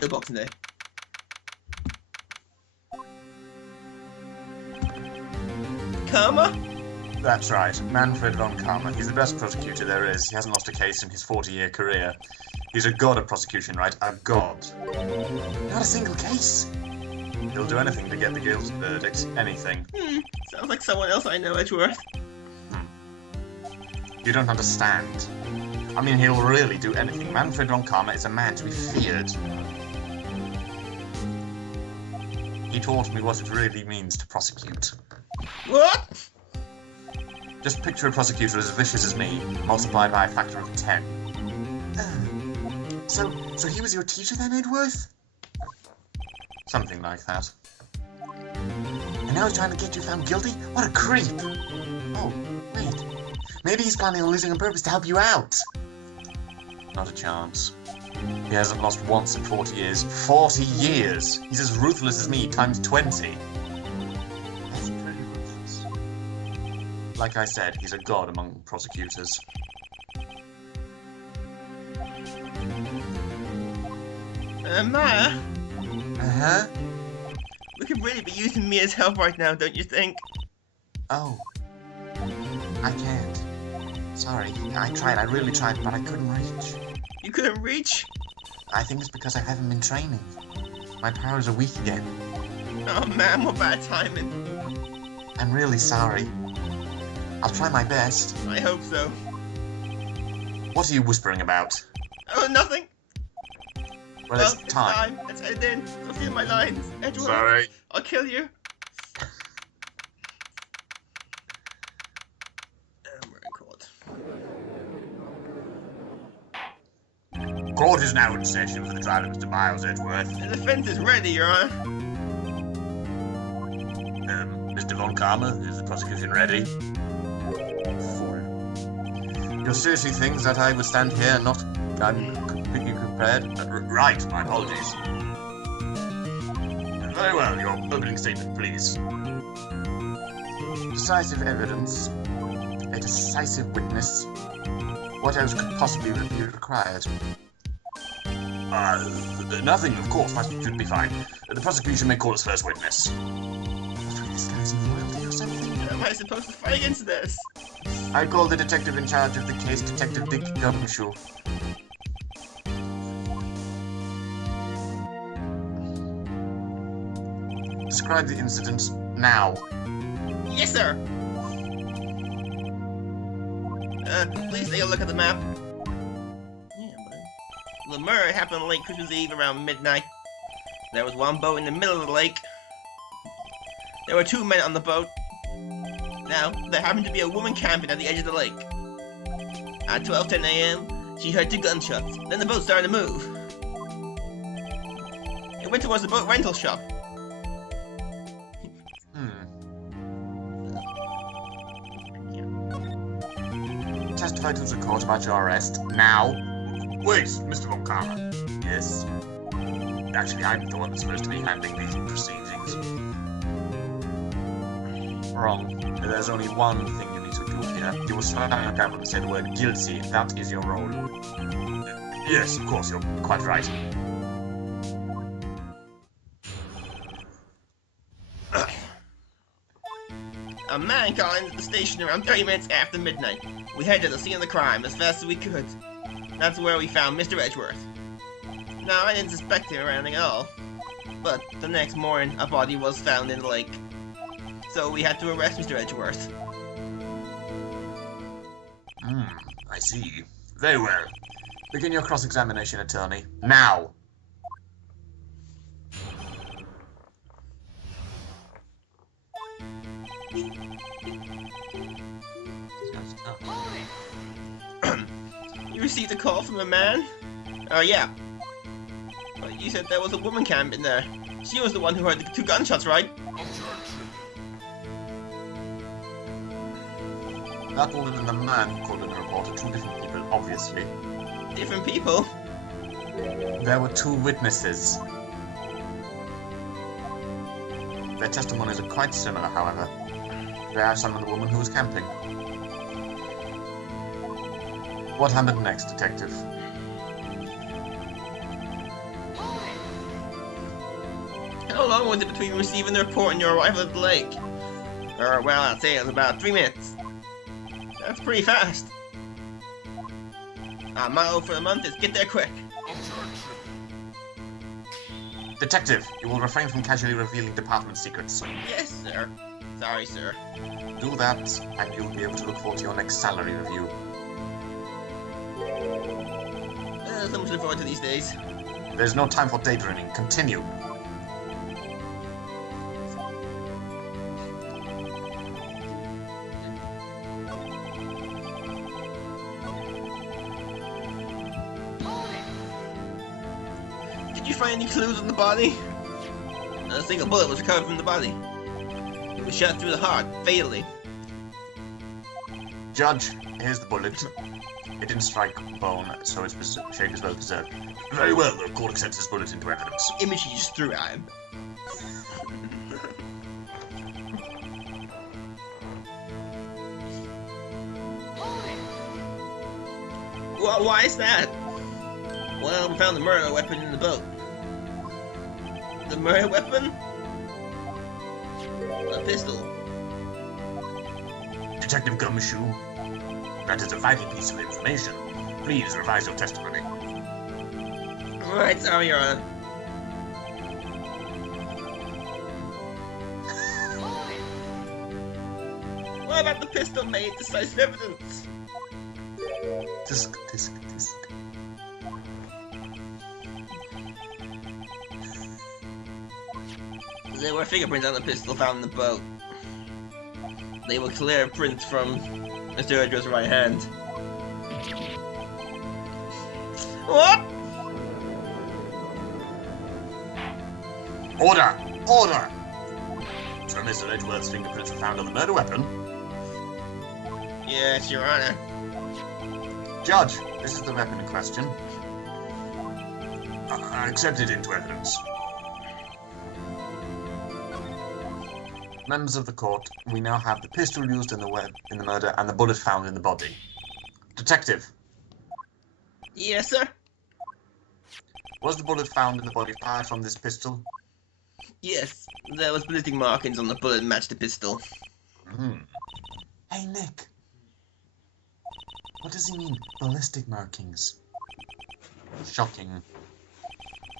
No Boxing Day. KARMAAA? That's right, Manfred von KARMAAA. He's the best prosecutor there is. He hasn't lost a case in his 40-year career. He's a god of prosecution, right? A god. Not a single case. He'll do anything to get the guilty verdict. Anything. Sounds like someone else I know, Edgeworth. You don't understand. I mean, he'll really do anything. Manfred von KARMAAA is a man to be feared. He taught me what it really means to prosecute. What? Just picture a prosecutor as vicious as me, multiplied by a factor of 10. So he was your teacher then, Edgeworth? Something like that. And now he's trying to get you found guilty? What a creep! Oh, wait. Maybe he's planning on losing on purpose to help you out. Not a chance. He hasn't lost once in 40 years. 40 years! He's as ruthless as me, times 20. That's pretty ruthless. Like I said, he's a god among prosecutors. Maya? Uh-huh? We could really be using me as help right now, don't you think? Oh. I can't. Sorry, I tried, I really tried, but I couldn't reach. You couldn't reach? I think it's because I haven't been training. My powers are weak again. Oh man, what bad timing. I'm really sorry. I'll try my best. I hope so. What are you whispering about? Oh, nothing. Well, it's time. Let's head in. I'll see my lines. Edgeworth, Sorry. I'll kill you. Court is now in session for the trial of Mr. Miles Edgeworth. The defense is ready, Your Honor. Mr. von KARMAAA, is the prosecution ready? Fool. You seriously think that I would stand here and not completely prepared? Right, my apologies. Very well, your opening statement, please. Decisive evidence. A decisive witness. What else could possibly be required? Nothing, of course. That should be fine. The prosecution may call its first witness. This guy's in royalty or something? How am I supposed to fight against this? I call the detective in charge of the case, Detective Dick Gumshoe. Describe the incident now. Yes, sir. Please take a look at the map. The murder happened on Lake Christmas Eve around midnight. There was one boat in the middle of the lake. There were 2 men on the boat. Now, there happened to be a woman camping at the edge of the lake. At 12:10 a.m., she heard 2 gunshots. Then the boat started to move. It went towards the boat rental shop. Testify to the court about your arrest now. Wait, Mr. von KARMAAA. Yes. Actually, I'm the one that's supposed to be handling these proceedings. Wrong. There's only one thing you need to do here. You will stand up and say the word guilty. That is your role. Yes, of course, you're quite right. A man called into the station around 30 minutes after midnight. We headed to the scene of the crime as fast as we could. That's where we found Mr. Edgeworth. Now, I didn't suspect him or anything at all. But the next morning, a body was found in the lake. So we had to arrest Mr. Edgeworth. I see. Very well. Begin your cross-examination, attorney. Now! You received a call from a man? Yeah. But you said there was a woman camping there. She was the one who heard the 2 gunshots, right? That woman and the man who called in the report are 2 different people, obviously. Different people? There were 2 witnesses. Their testimonies are quite similar, however. They are some of the woman who was camping. What happened next, Detective? How long was it between receiving the report and your arrival at the lake? Well, I'd say it was about 3 minutes. That's pretty fast. Our motto for the month is get there quick. Detective, you will refrain from casually revealing department secrets. Yes, sir. Sorry, sir. Do that, and you'll be able to look forward to your next salary review. So much to look forward to these days. There's no time for daydreaming. Continue. Did you find any clues on the body? A single bullet was recovered from the body. It was shot through the heart, fatally. Judge, here's the bullet. It didn't strike bone, so its shape is well preserved. Very well, the court accepts this bullet into evidence. Image he just threw at him. Well, why is that? Well, we found the murder weapon in the boat. The murder weapon? A pistol. Detective Gumshoe, that is a vital piece of information. Please revise your testimony. Alright, sorry, Your Honor. What about the pistol made decisive evidence? Tisk. There were fingerprints on the pistol found in the boat. They were clear prints from Mr. Edgar's right hand. What? Order! Order! So Mr. Edgeworth's fingerprints were found on the murder weapon? Yes, Your Honor. Judge, this is the weapon in question. I accept it into evidence. Members of the court, we now have the pistol used in the murder and the bullet found in the body. Detective, Yes, sir? was the bullet found in the body fired from this pistol? Yes. There was ballistic markings on the bullet matched the pistol. Hey, Nick. What does he mean, ballistic markings? Shocking.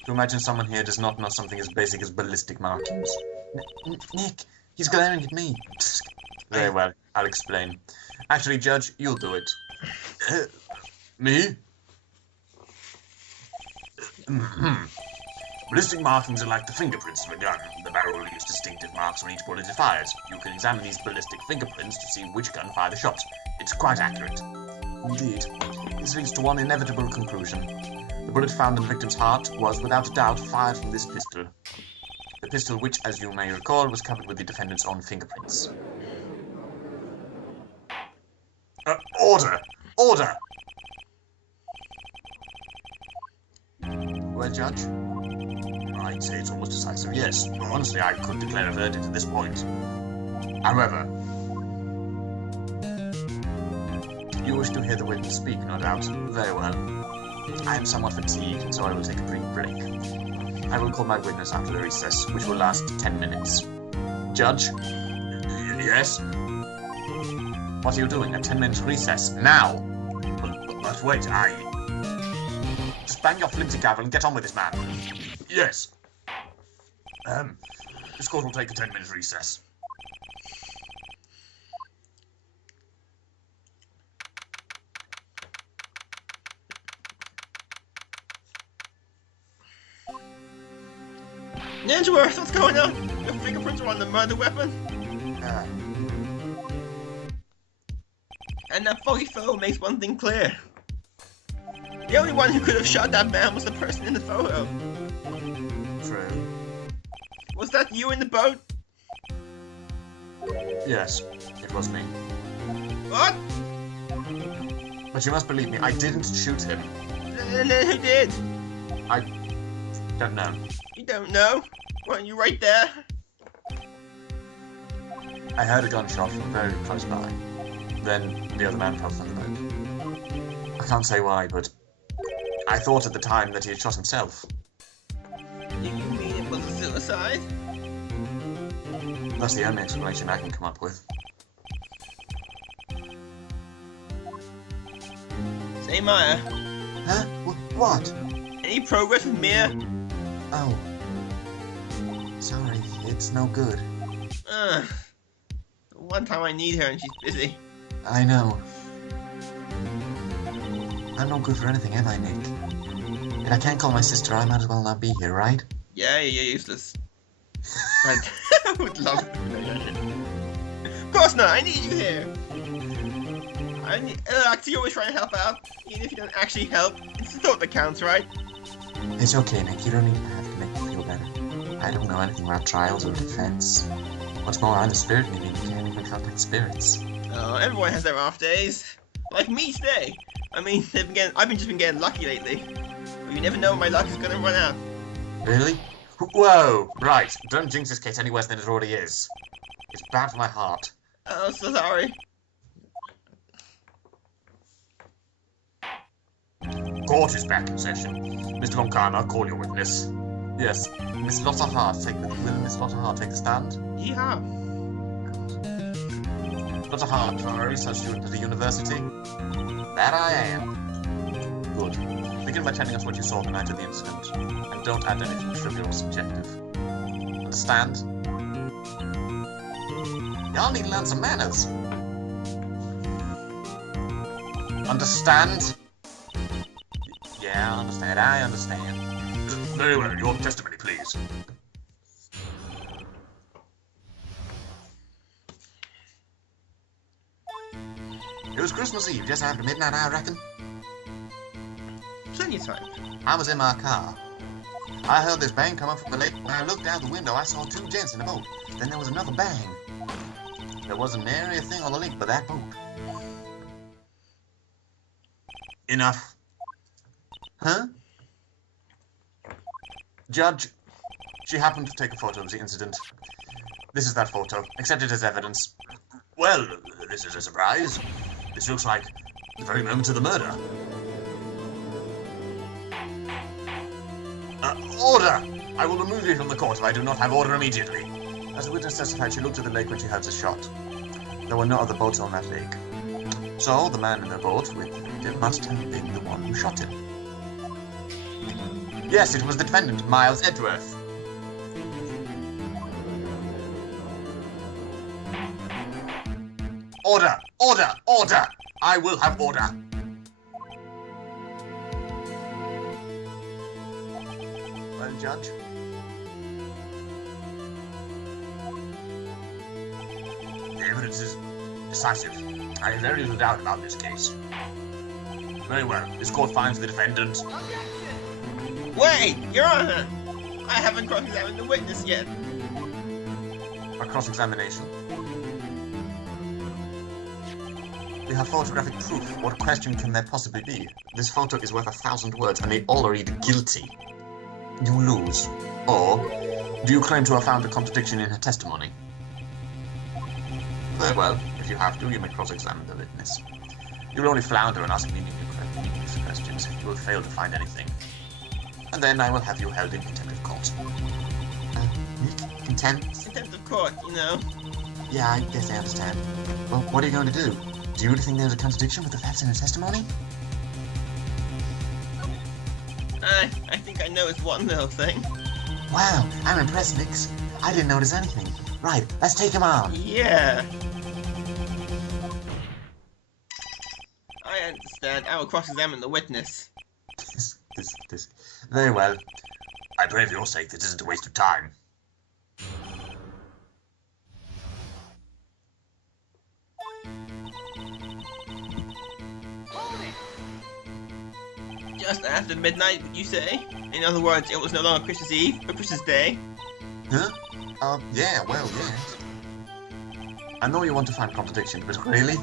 To imagine someone here does not know something as basic as ballistic markings. Nick, he's glaring at me. Very well, I'll explain. Actually, Judge, you'll do it. Me? Ballistic markings are like the fingerprints of a gun. The barrel leaves distinctive marks when each bullet is fired. You can examine these ballistic fingerprints to see which gun fired the shot. It's quite accurate. Indeed. This leads to one inevitable conclusion. The bullet found in the victim's heart was, without a doubt, fired from this pistol. The pistol which, as you may recall, was covered with the defendant's own fingerprints. Order! Order! Well, Judge? I'd say it's almost decisive, yes. Honestly, I could declare a verdict at this point. However, you wish to hear the witness speak, no doubt. Very well. I am somewhat fatigued, so I will take a brief break. I will call my witness after the recess, which will last 10 minutes. Judge? Yes? What are you doing? A 10-minute recess? Now! But wait, Just bang your flimsy gavel and get on with this, man. Yes. This court will take a 10-minute recess. Edgeworth, what's going on? Your fingerprints are on the murder weapon? And that foggy photo makes one thing clear. The only one who could have shot that man was the person in the photo. True. Was that you in the boat? Yes, it was me. What? But you must believe me, I didn't shoot him. Then who did? I don't know. You don't know? Weren't you right there? I heard a gunshot from very close by. Then the other man fell from the boat. I can't say why, but I thought at the time that he had shot himself. You mean it was a Homicide? That's the only explanation I can come up with. Say, Maya, Huh? What? any progress with Mia? Oh. Sorry, it's no good. Ugh. The one time I need her and she's busy. I know. I'm no good for anything, am I, Nick? If I can't call my sister, I might as well not be here, right? Yeah, you're useless. I would love to do that. Of course not, I need you here. You're always trying to help out, even if you don't actually help. It's the thought that counts, right? It's okay, Nick. You don't even have to make me feel better. I don't know anything about trials or defense. What's more, I'm a spirit medium. You can't even contact spirits. Oh, everyone has their off days. Like me today. I mean, I've just been getting lucky lately. But you never know when my luck is gonna run out. Really? Whoa! Right. Don't jinx this case any worse than it already is. It's bad for my heart. Oh, so sorry. Court is back in session. Mr. Von KARMAAA, call your witness. Yes. Miss Lotta Hart, will Miss Lotta Hart take the stand? Yeah. Lotta Hart, from a research student at the university? That I am. Good. Begin by telling us what you saw the night of the incident. And don't add anything trivial or subjective. Understand? Y'all need to learn some manners. Understand? Yeah, I understand. Very well, your testimony, please. It was Christmas Eve, just after midnight, I reckon. Plenty of time. I was in my car. I heard this bang come up from the lake. When I looked out the window, I saw two gents in a boat. Then there was another bang. There wasn't nary a thing on the lake but that boat. Enough. Huh? Judge, she happened to take a photo of the incident. This is that photo. Accept it as evidence. Well, this is a surprise. This looks like the very moment of the murder. Order! I will remove you from the court if I do not have order immediately. As the witness testified, she looked at the lake when she heard the shot. There were no other boats on that lake. So, the man in the boat with the victim must have been the one who shot him. Yes, it was the defendant, Miles Edgeworth. Order! Order! Order! I will have order! Well, Judge? The evidence is decisive. I have very little doubt about this case. Very well. This court finds the defendant... Wait, Your Honor! I haven't cross-examined the witness yet. A cross-examination? We have photographic proof. What question can there possibly be? This photo is worth 1,000 words, and they all read guilty. You lose. Or, do you claim to have found a contradiction in her testimony? Very well. If you have to, you may cross-examine the witness. You will only flounder and ask meaningless questions. You will fail to find anything. And then I will have you held in contempt of court. Nick? Contempt? Contempt of court, you know. Yeah, I guess I understand. Well, what are you going to do? Do you really think there's a contradiction with the facts in her testimony? I think I noticed one little thing. Wow, I'm impressed, Nix. I didn't notice anything. Right, let's take him on. Yeah. I understand. I will cross-examine the witness. This. Very well. I pray for your sake this isn't a waste of time. Just after midnight, would you say? In other words, it was no longer Christmas Eve, but Christmas Day? Huh? Yeah, well, yes. I know you want to find contradiction, but really?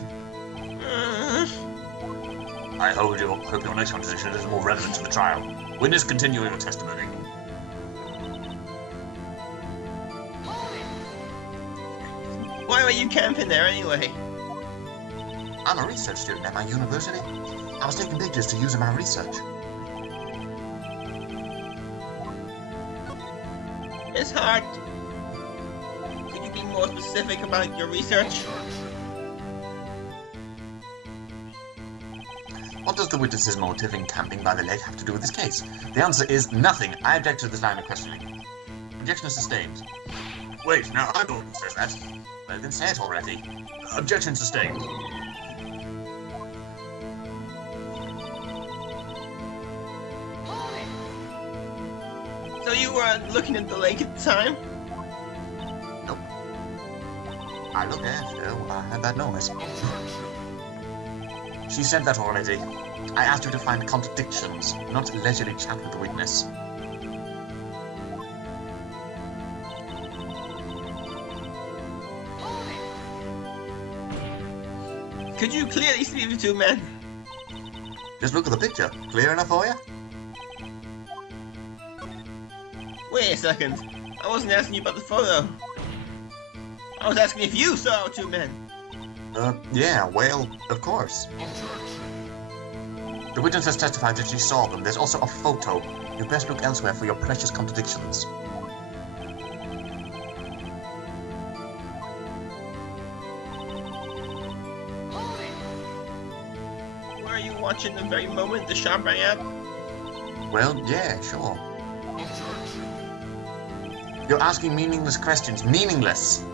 I hope your next contradiction is more relevant to the trial. Witness, continue your testimony. Why were you camping there anyway? I'm a research student at my university. I was taking pictures to use in my research. Miss Hart, could you be more specific about your research? What does the witness's motive in camping by the lake have to do with this case? The answer is nothing. I object to this line of questioning. Objection is sustained. Wait, now I'm the one who says that. Well, then say it already. Objection sustained. So you were looking at the lake at the time? Nope. I looked after I had that noise. She said that already. I asked her to find contradictions, not leisurely chat with the witness. Could you clearly see the two men? Just look at the picture. Clear enough for you? Wait a second. I wasn't asking you about the photo. I was asking if you saw two men. Yeah, well, of course. The witness has testified that she saw them. There's also a photo. You best look elsewhere for your precious contradictions. Were you watching the very moment the shot rang out? Well, yeah, sure. You're asking meaningless questions. Meaningless!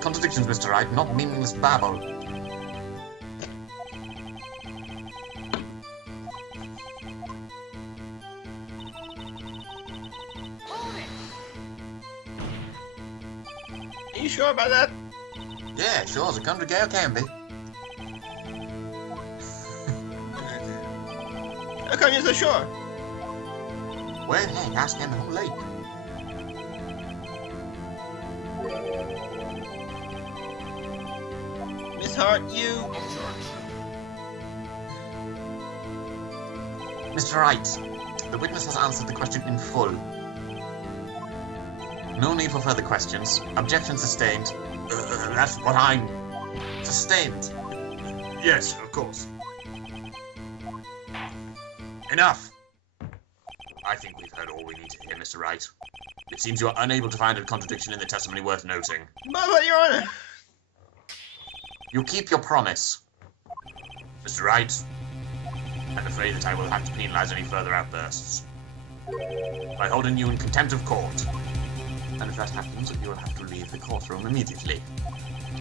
Contradictions, Mr. Wright, not meaningless babble. Are you sure about that? Yeah, sure, as a country girl can be. How come you're so sure? Well, hey, ask him the whole lake. Miss Hart, you... Mr. Wright, the witness has answered the question in full. No need for further questions. Objection sustained. That's what I'm... Sustained. Yes, of course. Enough! I think we've heard all we need to hear, Mr. Wright. It seems you are unable to find a contradiction in the testimony worth noting. But, Your Honor... You keep your promise. Mr. Wright, I'm afraid that I will have to penalize any further outbursts by holding you in contempt of court. And if that happens, you will have to leave the courtroom immediately.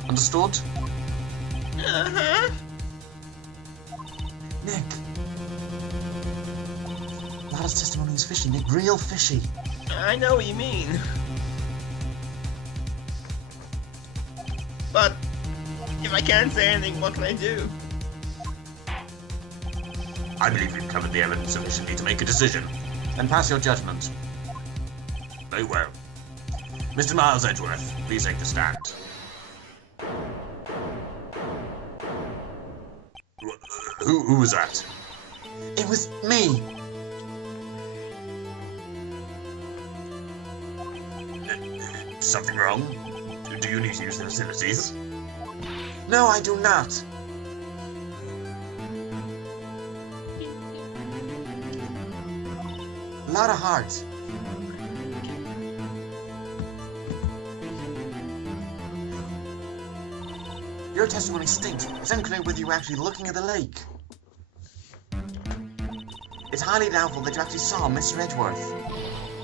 Understood? Uh-huh. Nick. Lara's testimony is fishy, Nick. Real fishy. I know what you mean. But... if I can't say anything, what can I do? I believe we've covered the evidence sufficiently to make a decision. Then pass your judgment. Very well. Mr. Miles Edgeworth, please take the stand. Who was that? It was me. Something wrong? Do you need to use the facilities? No, I do not. Lara Hart. Your testimony stinks. It's unclear whether you were actually looking at the lake. It's highly doubtful that you actually saw Mr. Edgeworth.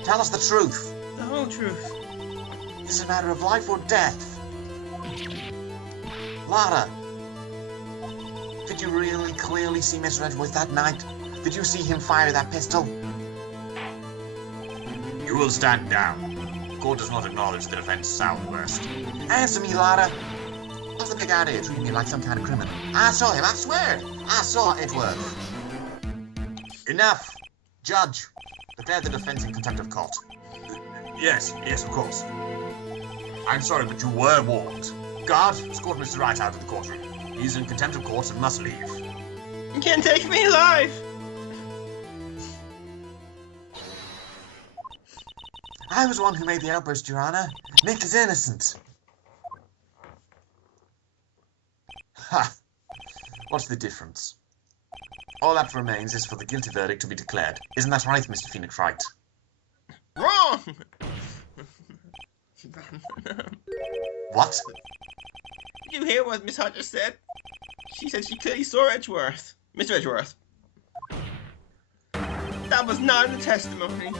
Tell us the truth. The whole truth. This is a matter of life or death. Lara, did you really clearly see Mr. Edgeworth that night? Did you see him fire that pistol? You will stand down. The court does not acknowledge the defense's outburst. Answer me, Lara. What's the big idea treating me like some kind of criminal? I saw him, I swear. I saw Edgeworth. Enough. Judge, declare the defense in contempt of court. Yes, of course. I'm sorry, but you were warned. Guard, escort Mr. Wright out of the courtroom. He's in contempt of court and must leave. You can't take me alive! I was the one who made the outburst, Your Honor. Nick is innocent. Ha! What's the difference? All that remains is for the guilty verdict to be declared. Isn't that right, Mr. Phoenix Wright? Wrong! wrong? What? Did you hear what Miss Hunter said? She said she clearly saw Edgeworth. Mr. Edgeworth. That was not in the testimony.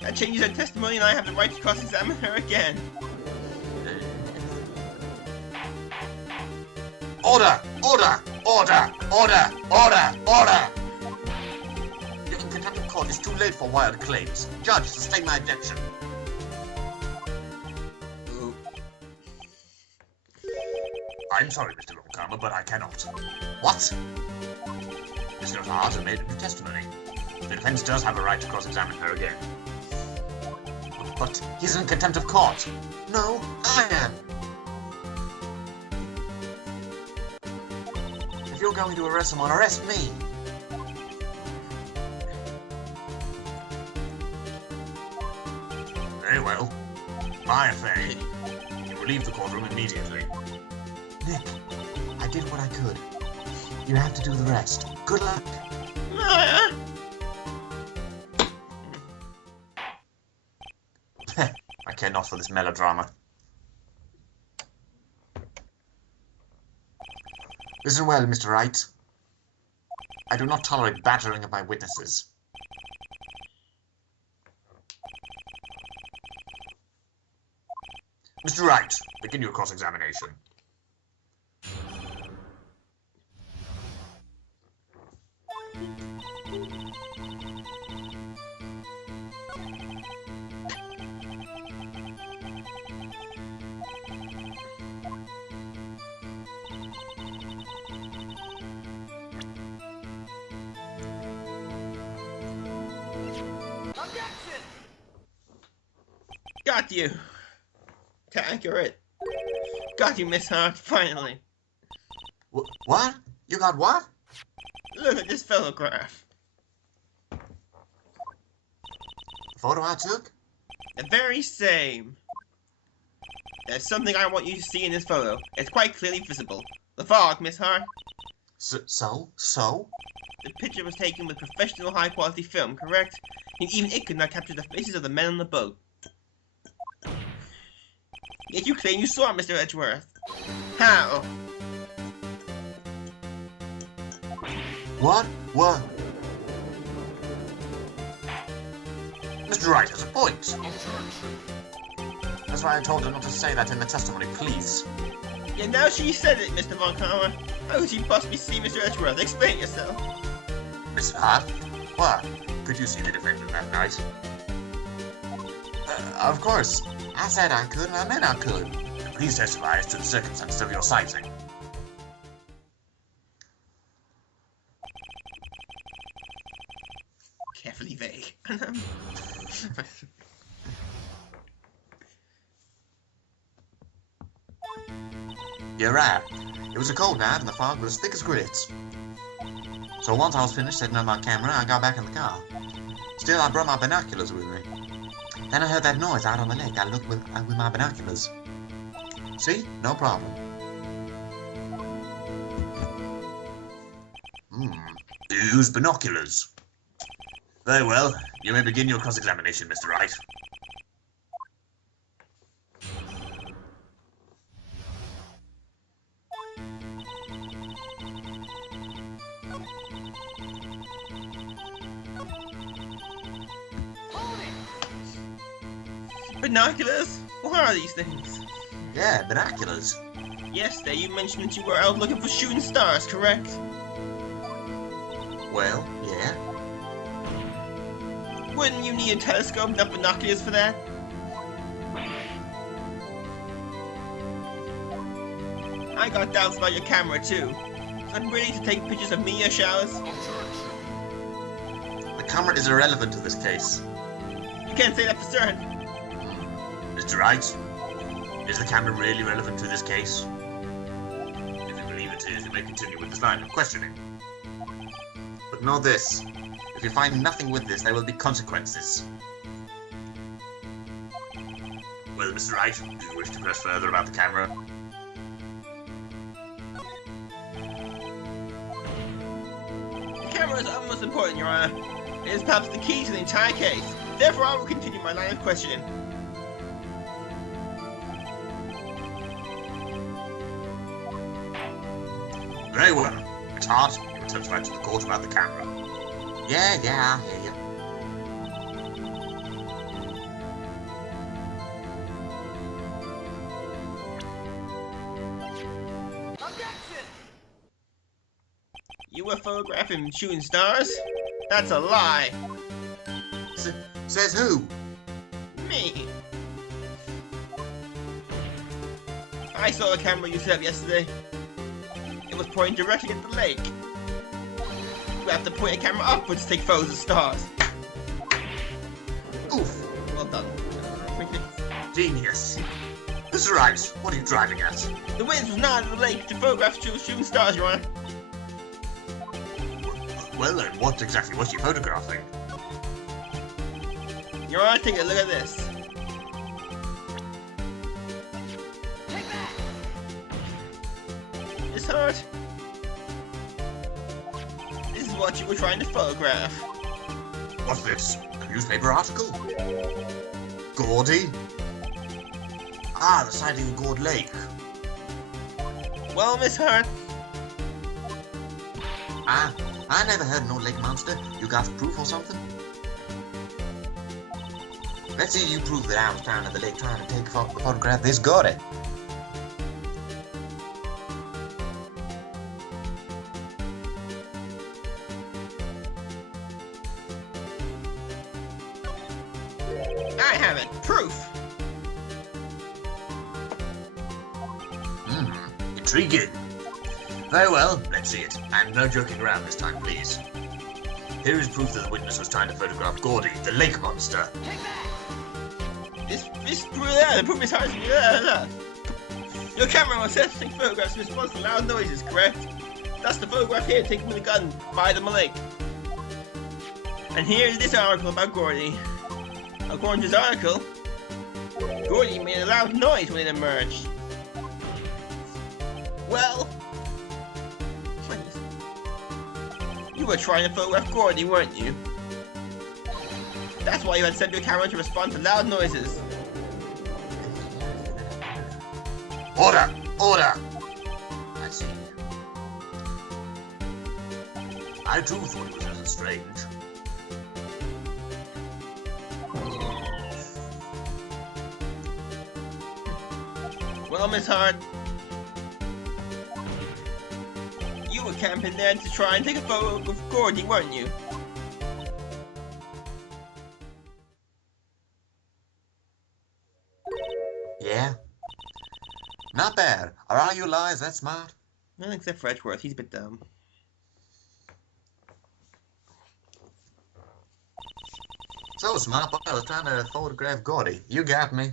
That changes her testimony and I have the right to cross-examine her again. Order! Order! Order! Order! Order! Order! You're in contempt of court. It's too late for wild claims. Judge, sustain my objection. I'm sorry, Mr. Karma, but I cannot. What? Miss Hart has made a new testimony. The defense does have a right to cross-examine her again. But he's in contempt of court. No, I am. If you're going to arrest someone, arrest me. Very well. My affair. You will leave the courtroom immediately. Nick, I did what I could. You have to do the rest. Good luck. I care not for this melodrama. Listen well, Mr. Wright. I do not tolerate battering of my witnesses. Mr. Wright, begin your cross-examination. Got you. Accurate. Got you, Miss Hart, finally. What? You got what? Look at this photograph. The photo I took? The very same. There's something I want you to see in this photo. It's quite clearly visible. The fog, Miss Hart. So? The picture was taken with professional high-quality film, correct? And even it could not capture the faces of the men on the boat. Yet you claim you saw Mr. Edgeworth. How? What? Mr. Wright has a point. That's why I told her not to say that in the testimony, please. Yeah, now she said it, Mr. Von Karma. How could you possibly see Mr. Edgeworth? Explain yourself. Miss Hart? What? Could you see the defendant that night? Of course. I said I could, and I meant I could. Please testify as to the circumstances of your sighting. Carefully vague. You're right. It was a cold night, and the fog was thick as grits. So once I was finished setting up my camera, I got back in the car. Still, I brought my binoculars with me. Then I heard that noise out on the lake. I looked with my binoculars. See? No problem. You used binoculars. Very well. You may begin your cross-examination, Mr. Wright. Binoculars? What are these things? Yeah, binoculars. Yesterday you mentioned that you were out looking for shooting stars, correct? Well, yeah. Wouldn't you need a telescope, not binoculars for that? I got doubts about your camera too. I'm ready to take pictures of meteor showers. The camera is irrelevant to this case. You can't say that for certain. Mr. Wright, is the camera really relevant to this case? If you believe it is, you may continue with this line of questioning. But know this, if you find nothing with this, there will be consequences. Well, Mr. Wright, do you wish to press further about the camera? The camera is utmost important, Your Honor. It is perhaps the key to the entire case. Therefore, I will continue my line of questioning. Very well. It's hard. You can touch right to the court about the camera. Yeah, I hear you. You were photographing shooting stars? That's a lie. Says who? Me. I saw the camera you set up yesterday. It was pointing directly at the lake. You have to point a camera upwards to take photos of stars. Oof. Well done. Genius. Mr. Wright, what are you driving at? The witness was not at the lake to photograph shooting stars, Your Honor. Well then, what exactly was you photographing? Your Honor, take a look at this. Miss Hart, this is what you were trying to photograph. What's this? A newspaper article? Gordy? Ah, the sighting of Gord Lake. Well, Miss Hart, I never heard no lake monster. You got proof or something? Let's see you prove that I was down at the lake trying to take a photograph this Gordy. I have it. Proof. Intriguing. Very well, let's see it. And no joking around this time, please. Here is proof that the witness was trying to photograph Gordy, the lake monster. This the proof is hard. Your camera was set to take photographs in response to loud noises, correct? That's the photograph here taken with a gun by the lake. And here is this article about Gordy. According to this article, Gordy made a loud noise when it emerged. Well, you were trying to photograph Gordy, weren't you? That's why you had set your camera to respond to loud noises. Order! Order! I see. I too thought it was a little strange. Well, Miss Hart, you were camping there to try and take a photo of Gordy, weren't you? Yeah? Not bad. Are all you lies that smart? Well, except for Edgeworth, he's a bit dumb. So smart, but I was trying to photograph Gordy. You got me.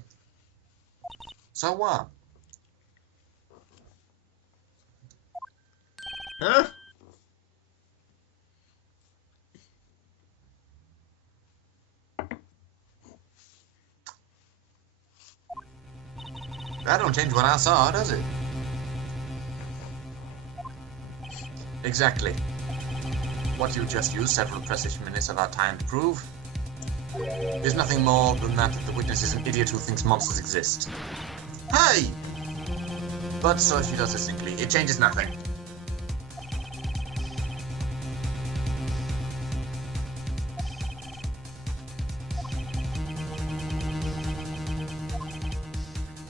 So what? Huh? That don't change what I saw, does it? Exactly. What you just used several precious minutes of our time to prove. There's nothing more than that the witness is an idiot who thinks monsters exist. Hey! But so she does distinctly. It changes nothing.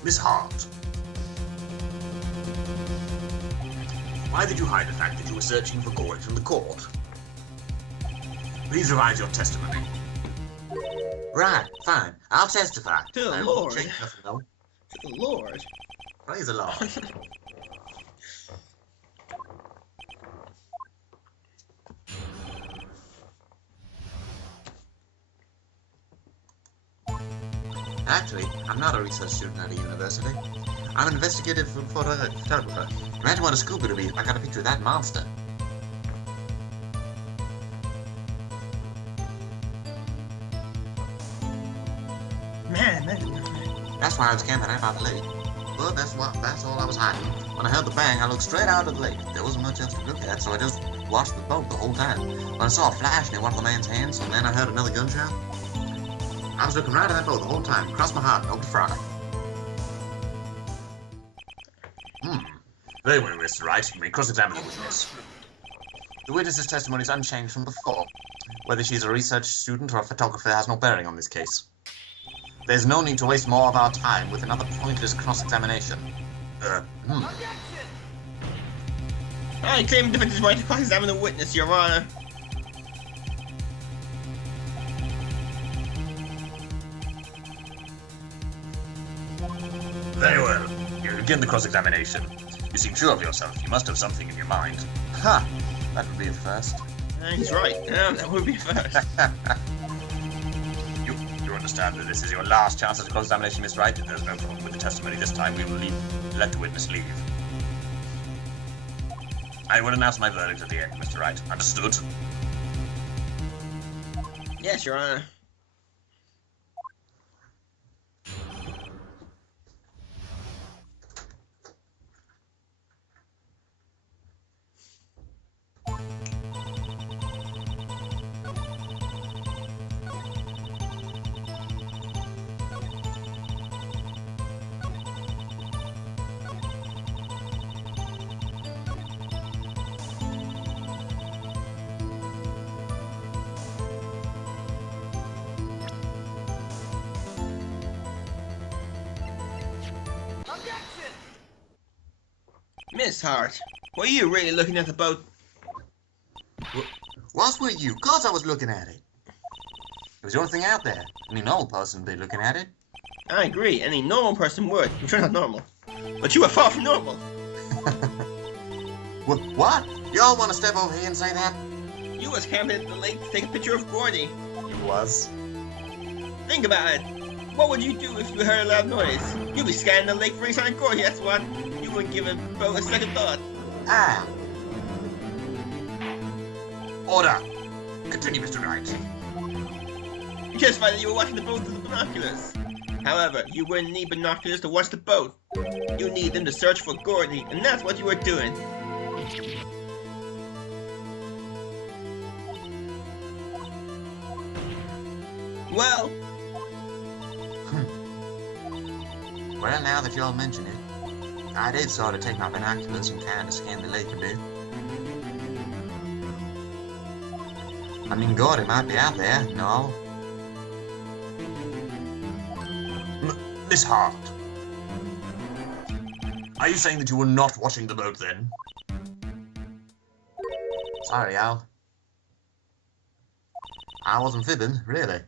Miss Hart. Why did you hide the fact that you were searching for Gordy from the court? Please revise your testimony. Right, fine. I'll testify. To the I won't Lord. change nothing, though. To the Lord. Praise the Lord. Actually, I'm not a research student at a university. I'm an investigative photographer. Imagine what a scoop it would be if I got a picture of that monster. Man. That's why I was camping out by the lake. But that's all I was hiding. When I heard the bang, I looked straight out of the lake. There wasn't much else to look at, so I just watched the boat the whole time. When I saw a flash near one of the man's hands, and then I heard another gunshot. I was looking right at that boat the whole time. Cross my heart, no to fry. Very well, Mr. Wright. You may cross-examine the witness. The witness's testimony is unchanged from before. Whether she's a research student or a photographer has no bearing on this case. There's no need to waste more of our time with another pointless cross-examination. I claim defense's right to cross-examine the witness, Your Honor. Very well. You begin the cross-examination. You seem sure of yourself. You must have something in your mind. Ha! That would be a first. He's right. That would be a first. You understand that this is your last chance at cross-examination, Miss Wright? If there's no problem with the testimony this time, we will let the witness leave. I will announce my verdict at the end, Mr. Wright. Understood? Yes, Your Honor. Miss Hart, were you really looking at the boat? What were you? Of course I was looking at it. It was the only thing out there. Any normal person would be looking at it. I agree, any normal person would. I'm sure not normal. But you are far from normal. What? You all want to step over here and say that? You was camping at the lake to take a picture of Gordy. You was? Think about it. What would you do if you heard a loud noise? You'd be scanning the lake for any sign of Gordy, that's what. You wouldn't give a boat a second thought. Ah. Order. Continue, Mr. Wright. You justified that you were watching the boat through the binoculars. However, you wouldn't need binoculars to watch the boat. You need them to search for Gordy, and that's what you were doing. Well... Well, now that y'all mention it, I did sort of take my binoculars and kind of scan the lake a bit. I mean, Gordy might be out there, no? Miss Hart, are you saying that you were not watching the boat then? Sorry, Al. I wasn't fibbing, really.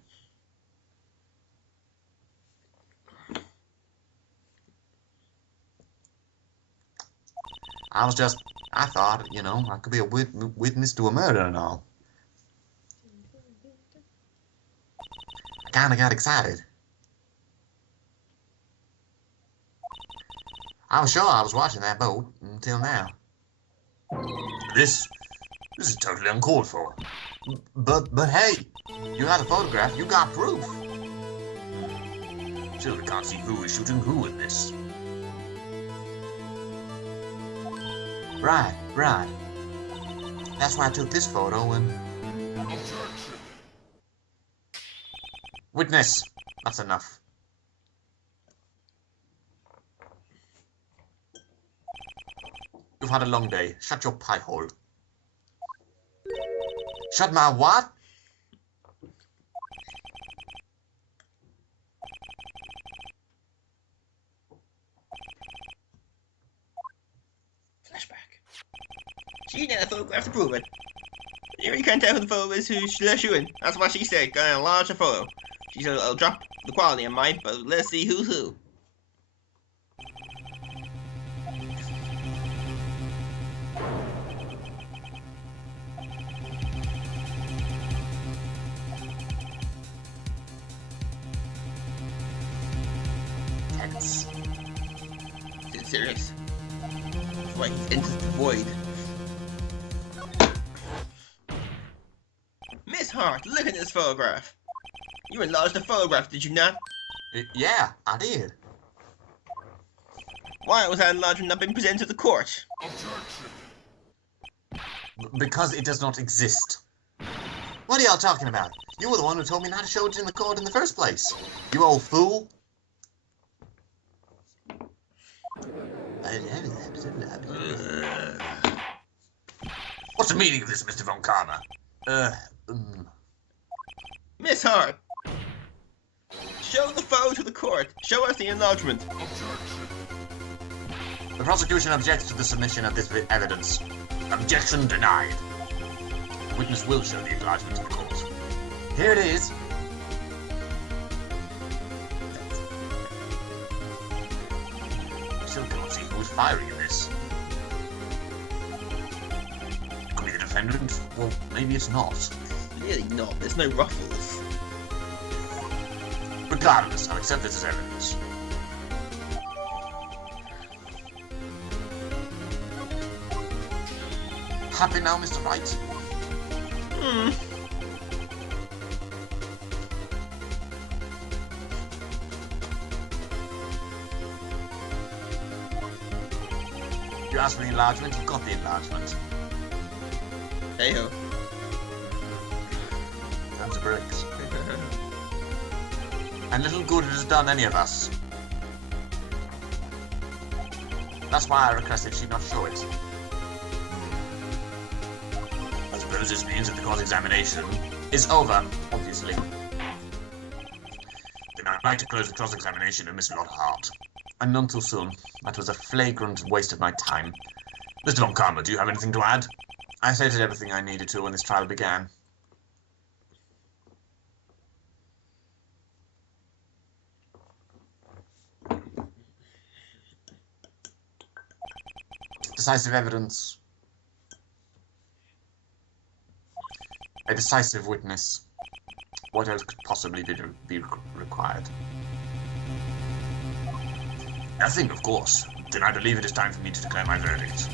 I thought, you know, I could be a witness to a murder and all. I kinda got excited. I was sure I was watching that boat until now. This is totally uncalled for. But hey, you got a photograph, you got proof. Still, we can't see who is shooting who in this. Right. That's why I took this photo and... Witness, that's enough. You've had a long day. Shut your pie hole. Shut my what? She did a photograph to prove it. You really can't tell who the photo is who they're shooting. That's what she said. Gonna enlarge the photo. She said it'll drop the quality in mine, but let's see who's who. Tense. Is it serious? It's like he's into the void. Miss Hart, look at this photograph. You enlarged the photograph, did you not? Yeah, I did. Why was that enlargement not being presented to the court? Because it does not exist. What are y'all talking about? You were the one who told me not to show it in the court in the first place. You old fool. What's the meaning of this, Mr. Von KARMAAA? Miss Hart! Show the photo to the court. Show us the enlargement. The prosecution objects to the submission of this evidence. Objection denied. The witness will show the enlargement to the court. Here it is. I still cannot see who is firing in this. It could be the defendant, or maybe it's not. Really not. There's no ruffles. Regardless, I'll accept this as evidence. Happy now, Mr. Wright? You asked for the enlargement, you got the enlargement. Hey-ho. That's the bricks. And little good it has done any of us. That's why I requested she not show it. I suppose this means that the cross-examination is over, obviously. Then I'd like to close the cross-examination of Miss Lockhart. And none too soon. That was a flagrant waste of my time. Mr. Von KARMAAA, do you have anything to add? I stated everything I needed to when this trial began. Decisive evidence. A decisive witness. What else could possibly be required? Nothing, of course. Then I believe it is time for me to declare my verdict.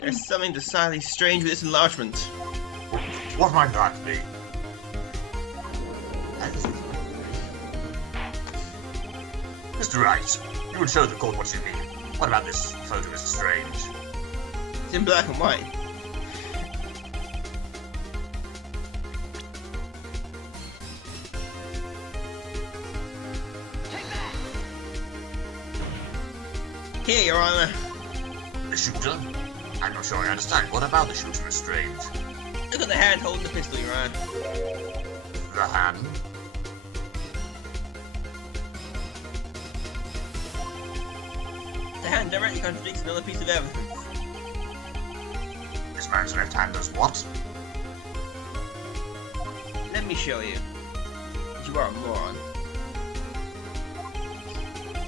There's something decidedly strange with this enlargement. What might that be? Mr. Wright, you would show the court what you mean. What about this photo is strange? It's in black and white. Here, Your Honor. The shooter? I'm not sure I understand. What about the shooter is strange? Look at the hand holding the pistol, Your Honor. The hand? The hand directly contradicts another piece of evidence. This man's left hand does what? Let me show you. You are a moron.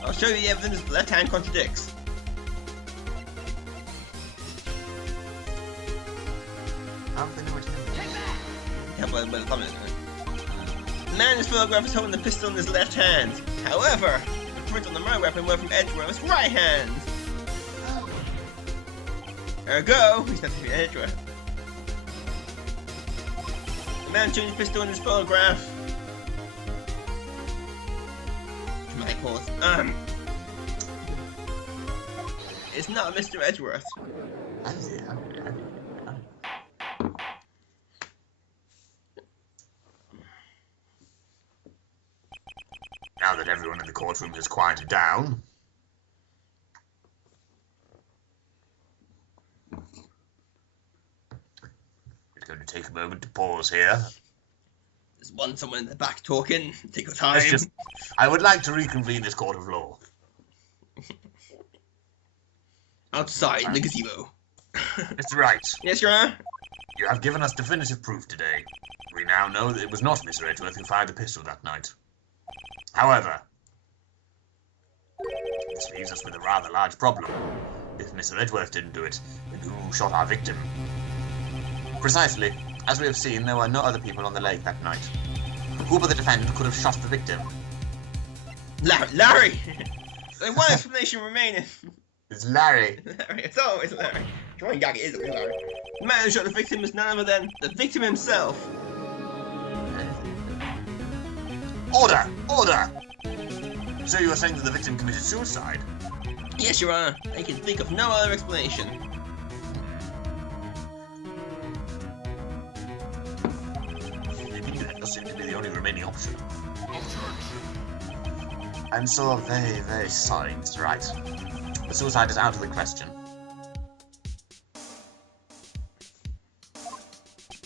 I'll show you the evidence the left hand contradicts. How do they know which hand? Yeah, by the thumbnail. The man in this photograph is holding the pistol in his left hand. However, the print on the right weapon were from Edgeworth's right hand. Ergo, he's not from Edgeworth. The man shooting the pistol in his photograph. Dramatic pause. It's not Mr. Edgeworth. Now that everyone in the courtroom has quieted down, we're going to take a moment to pause here. There's someone in the back talking. Take your time. I would like to reconvene this court of law. Outside in the gazebo. Mr. Wright. Yes, Your Honor? You have given us definitive proof today. We now know that it was not Mr. Edgeworth who fired the pistol that night. However, this leaves us with a rather large problem. If Mr. Edgeworth didn't do it, then who shot our victim? Precisely. As we have seen, there were no other people on the lake that night. Who but the defendant could have shot the victim? Larry! There's one explanation remaining. It's Larry. Larry, it's always Larry. Come on, Gag, it is always Larry. The man who shot the victim is none other than the victim himself. Order! Order! So you were saying that the victim committed suicide? Yes, Your Honor. I can think of no other explanation. That does seem to be the only remaining option. I'm so very, very sorry, Mr. Wright. The suicide is out of the question.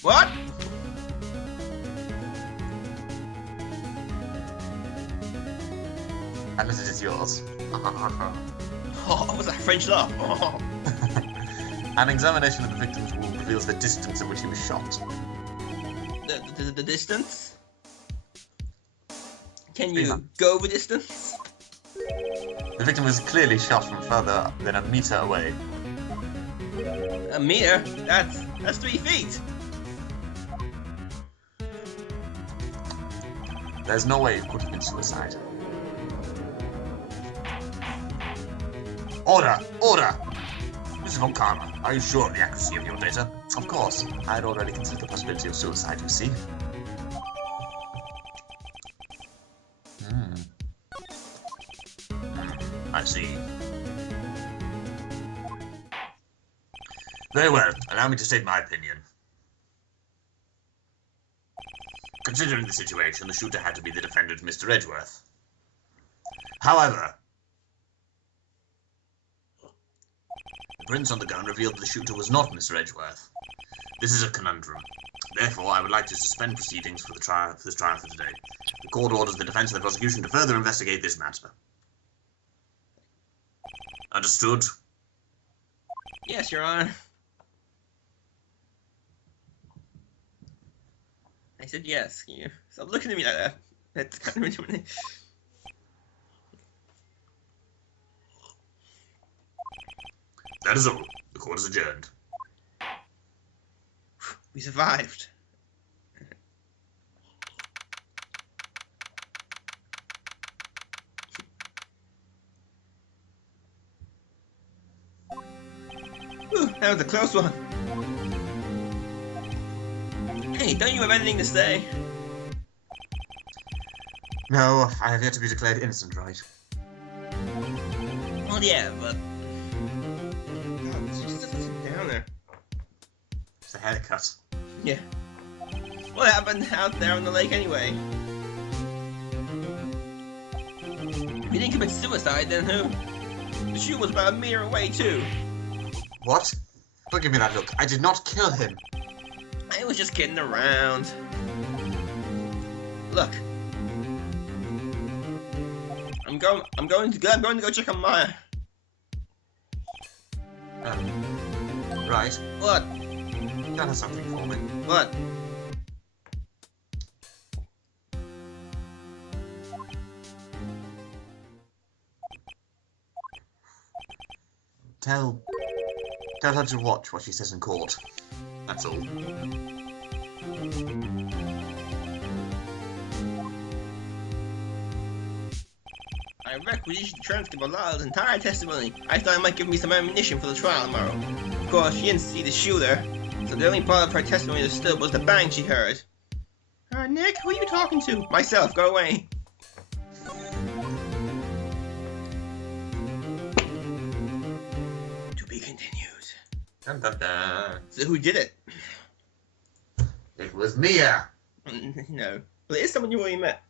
What? Unless it is yours. Oh, was that French laugh? Oh. An examination of the victim's wound reveals the distance at which he was shot. The distance? Can you 300. go the distance? The victim was clearly shot from further than a meter away. A meter? That's 3 feet. There's no way it could have been suicide. Order! Order! Mr. von KARMAAA, are you sure of the accuracy of your data? Of course. I had already considered the possibility of suicide, you see. I see. Very well. Allow me to state my opinion. Considering the situation, the shooter had to be the defendant, Mr. Edgeworth. However, the prints on the gun revealed that the shooter was not Mr. Edgeworth. This is a conundrum. Therefore, I would like to suspend proceedings for this trial for today. The court orders the defense and the prosecution to further investigate this matter. Understood? Yes, Your Honor. I said yes. Can you stop looking at me like that? That's kind of intimidating. That is all. The court is adjourned. We survived. Whew, that was a close one. Hey, don't you have anything to say? No, I have yet to be declared innocent, Wright. Well, yeah, but... God, it's just doesn't sit down there. It's a haircut. Yeah. What happened out there on the lake anyway? If he didn't commit suicide, then who? The shoe was about a meter away, too. What? Don't give me that look. I did not kill him. I was just kidding around. Look. I'm going to go check on Maya. Right. What? That has something for me. What? Tell her to watch what she says in court. That's all. I requisitioned the transcript of Lala's entire testimony. I thought it might give me some ammunition for the trial tomorrow. Of course, she didn't see the shooter, so the only part of her testimony that stood was the bang she heard. Nick, who are you talking to? Myself, go away. To be continued. Dun, dun, dun. So who did it? It was Mia. No, but it is someone you already met.